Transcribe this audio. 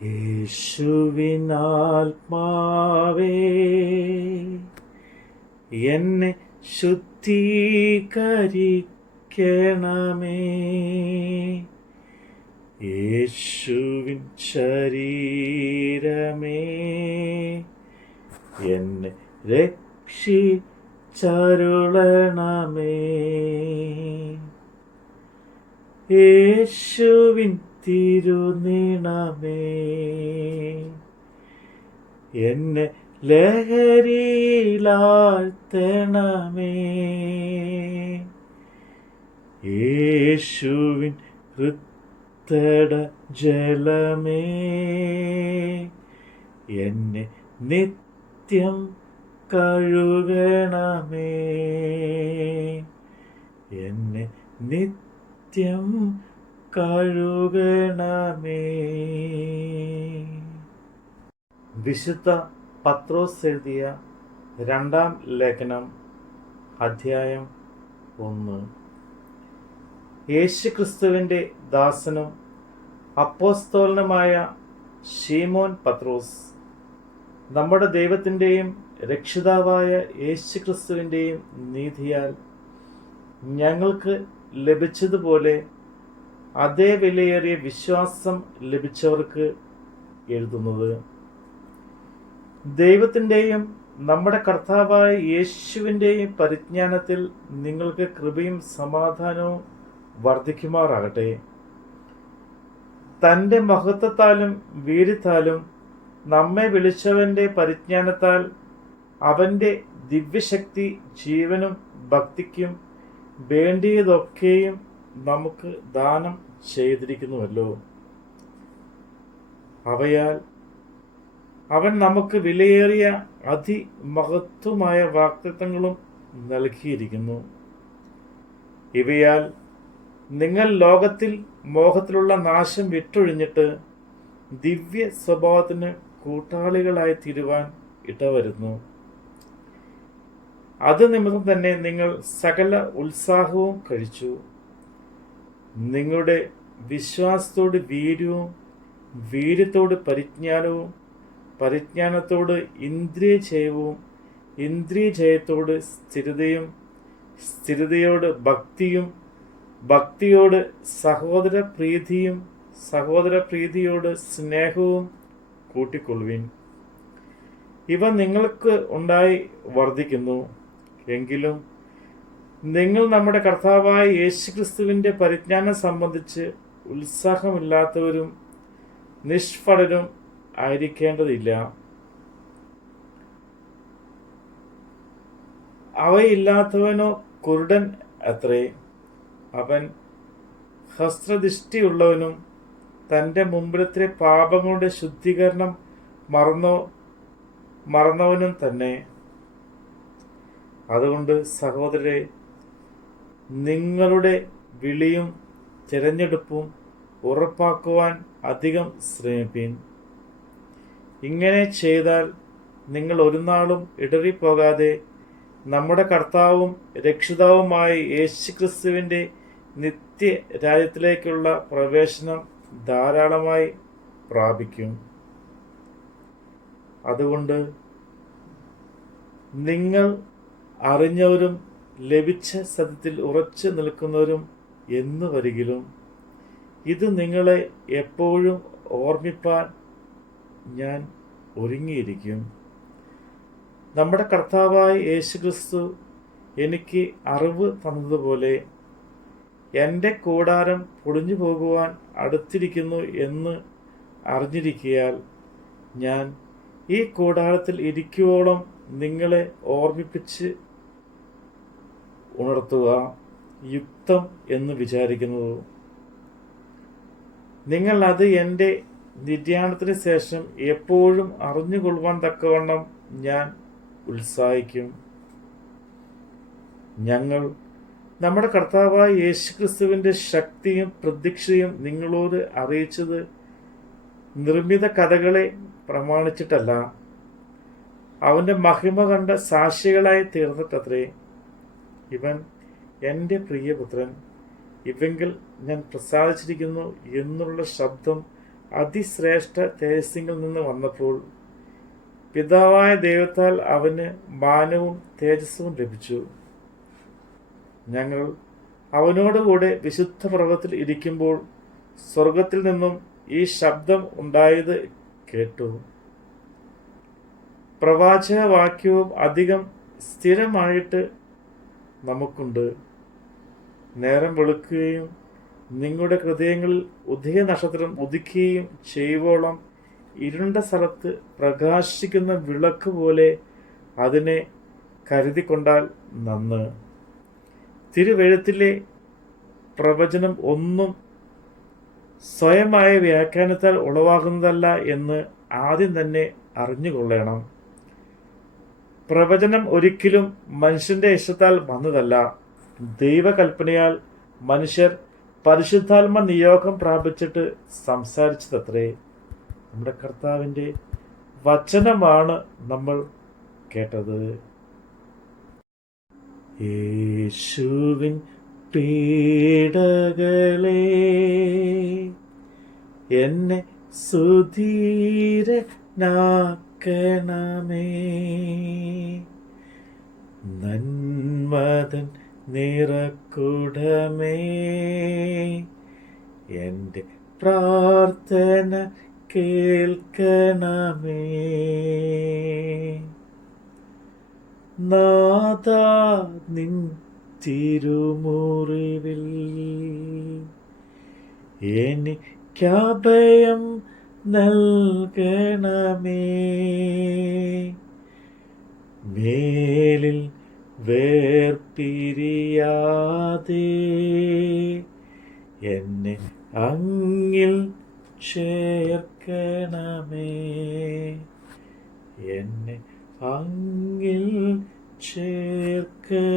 യേശുവിനാത്മാവേ എന്നെ ശുദ്ധീകരിക്കണമേ. യേശുവിൻ ശരീരമേ എന്നെ രക്ഷിച്ചരുളണമേ. യേശുവിൻ തിരുനിണമേ എന്നെ ലഹരിയിലാഴ്ത്തണമേ. യേശുവിൻ ഹൃത്തട ജലമേ എന്നെ നിത്യം കഴുകണമേ. എന്നെ നിത്യം കഴുകണമേ. വിശുദ്ധ പത്രോസ് എഴുതിയ 2-ാം ലേഖനം, അധ്യായം 1. യേശുക്രിസ്തുവിൻ്റെ ദാസനും അപ്പോസ്തലനുമായ ശീമോൻ പത്രോസ്, നമ്മുടെ ദൈവത്തിൻ്റെയും രക്ഷിതാവായ യേശുക്രിസ്തുവിൻ്റെയും നീതിയാൽ ഞങ്ങൾക്ക് ലഭിച്ചതുപോലെ അതേ വിലയേറിയ വിശ്വാസം ലഭിച്ചവർക്ക് എഴുതുന്നത്, ദൈവത്തിൻ്റെയും നമ്മുടെ കർത്താവായ യേശുവിൻ്റെയും പരിജ്ഞാനത്തിൽ നിങ്ങൾക്ക് കൃപയും സമാധാനവും വർദ്ധിക്കുമാറാകട്ടെ. തൻ്റെ മഹത്വത്താലും വീര്യത്താലും നമ്മെ വിളിച്ചവൻ്റെ പരിജ്ഞാനത്താൽ അവൻ്റെ ദിവ്യശക്തി ജീവനും ഭക്തിക്കും വേണ്ടിയതൊക്കെയും നമുക്ക് ദാനം ചെയ്തിരിക്കുന്നുവല്ലോ. അവയാൽ അവൻ നമുക്ക് വിലയേറിയ അതിമഹത്വമായ വാഗ്ദത്തങ്ങളും നൽകിയിരിക്കുന്നു. ഇവയാൽ നിങ്ങൾ ലോകത്തിൽ മോഹത്തിലുള്ള നാശം വിട്ടൊഴിഞ്ഞിട്ട് ദിവ്യ സ്വഭാവത്തിന് കൂട്ടാളികളായി തീരുവാൻ ഇടവരുന്നു. അത് നിമിത്തം തന്നെ നിങ്ങൾ സകല ഉത്സാഹവും കഴിച്ചു. നിങ്ങളുടെ വിശ്വാസത്തോട് വീര്യവും, വീര്യത്തോട് പരിജ്ഞാനവും, പരിജ്ഞാനത്തോട് ഇന്ദ്രിയജയവും, ഇന്ദ്രിയജയത്തോട് സ്ഥിരതയും, സ്ഥിരതയോട് ഭക്തിയും, ഭക്തിയോട് സഹോദരപ്രീതിയും, സഹോദരപ്രീതിയോട് സ്നേഹവും കൂട്ടിക്കൊള്ളുവിൻ. ഇവ നിങ്ങൾക്ക് ഉണ്ടായി വർദ്ധിക്കുന്നു. എങ്കിലും നിങ്ങൾ നമ്മുടെ കർത്താവായ യേശുക്രിസ്തുവിൻ്റെ പരിജ്ഞാനം സംബന്ധിച്ച് ഉത്സാഹമില്ലാത്തവരും നിഷ്ഫലരും ആയിരിക്കേണ്ടതില്ല. അവയില്ലാത്തവനോ കുരുടൻ അത്രേ. അവൻ ഹസ്തദൃഷ്ടിയുള്ളവനും തൻ്റെ മുമ്പിലത്തെ പാപങ്ങളുടെ ശുദ്ധീകരണം മറന്നവനും തന്നെ. അതുകൊണ്ട് സഹോദരരെ, നിങ്ങളുടെ വിളിയും തിരഞ്ഞെടുപ്പും ഉറപ്പാക്കുവാൻ അധികം ശ്രമിപ്പിൻ. ഇങ്ങനെ ചെയ്താൽ നിങ്ങൾ ഒരു നാളും ഇടറിപ്പോകാതെ നമ്മുടെ കർത്താവും രക്ഷിതാവുമായ യേശുക്രിസ്തുവിൻ്റെ നിത്യരാജ്യത്തിലേക്കുള്ള പ്രവേശനം ധാരാളമായി പ്രാപിക്കും. അതുകൊണ്ട് നിങ്ങൾ അറിഞ്ഞവരും ലഭിച്ച സത്യത്തിൽ ഉറച്ചു നിൽക്കുന്നവരും എന്നു വരികിലും ഇത് നിങ്ങളെ എപ്പോഴും ഓർമ്മിപ്പാൻ ഞാൻ ഒരുങ്ങിയിരിക്കും. നമ്മുടെ കർത്താവായ യേശുക്രിസ്തു എനിക്ക് അറിവ് തന്നതുപോലെ എൻ്റെ കൂടാരം പൊളിഞ്ഞു പോകുവാൻ അടുത്തിരിക്കുന്നു എന്ന് അറിഞ്ഞിരിക്കയാൽ ഞാൻ ഈ കൂടാരത്തിൽ ഇരിക്കുവോളം നിങ്ങളെ ഓർമ്മിപ്പിച്ച് ഉണർത്തുക യുക്തം എന്ന് വിചാരിക്കുന്നു. നിങ്ങൾ അത് എൻ്റെ നിര്യാണത്തിന് ശേഷം എപ്പോഴും അറിഞ്ഞുകൊള്ളുവാൻ തക്കവണ്ണം ഞാൻ ഉത്സാഹിക്കും. ഞങ്ങൾ നമ്മുടെ കർത്താവായ യേശുക്രിസ്തുവിൻ്റെ ശക്തിയും പ്രത്യക്ഷയും നിങ്ങളോട് അറിയിച്ചത് നിർമ്മിത കഥകളെ പ്രമാണിച്ചിട്ടല്ല, അവൻ്റെ മഹിമ കണ്ട സാക്ഷികളായി തീർന്നിട്ടത്രേ. ഇവൻ എൻ്റെ പ്രിയപുത്രൻ, ഇവങ്കിൽ ഞാൻ പ്രസാദിച്ചിരിക്കുന്നു എന്നുള്ള ശബ്ദം അതിശ്രേഷ്ഠ തേജസ്സിൽ നിന്ന് വന്നപ്പോൾ പിതാവായ ദൈവത്താൽ അവന് മാനവും തേജസ്സും ലഭിച്ചു. ഞങ്ങൾ അവനോടുകൂടെ വിശുദ്ധ പർവ്വതത്തിൽ ഇരിക്കുമ്പോൾ സ്വർഗത്തിൽ നിന്നും ഈ ശബ്ദം ഉണ്ടായത് കേട്ടു. പ്രവാചകവാക്യവും അധികം സ്ഥിരമായിട്ട് നമുക്കുണ്ട്. നേരം വെളുക്കുകയും നിങ്ങളുടെ ഹൃദയങ്ങളിൽ ഉദയ നക്ഷത്രം ഉദിക്കുകയും ചെയ്യുവോളം ഇരുണ്ട സ്ഥലത്ത് പ്രകാശിക്കുന്ന വിളക്ക് പോലെ അതിനെ കരുതിക്കൊണ്ടാൽ നന്ന്. തിരുവെഴുത്തിലെ പ്രവചനം ഒന്നും സ്വയമായ വ്യാഖ്യാനത്താൽ ഉളവാകുന്നതല്ല എന്ന് ആദ്യം തന്നെ അറിഞ്ഞുകൊള്ളണം. പ്രവചനം ഒരിക്കലും മനുഷ്യന്റെ ഇഷ്ടത്താൽ വന്നതല്ല. ദൈവകൽപ്പനയാൽ മനുഷ്യർ പരിശുദ്ധാത്മ നിയോഗം പ്രാപിച്ചിട്ട് സംസാരിച്ചതത്രേ. നമ്മുടെ കർത്താവിൻ്റെ വചനമാണ് നമ്മൾ കേട്ടത്. യേശുവിൻ പീഡകളെ എന്നെ സുധീരനാക്കണമേ, നന്മതൻ നിറക്കുടമേ, എൻ്റെ പ്രാർത്ഥന കേൾക്കണമേ. നാഥാ നിൻ തിരുമുറിവിൽ എനിക്കഭയം നൽകണമേ, മേലിൽ വേർപിരിയാതെ എന്നെ അങ്ങിൽ ചേർക്കണമേ, എന്നെ അങ്ങിൽ ചേർക്കണമേ.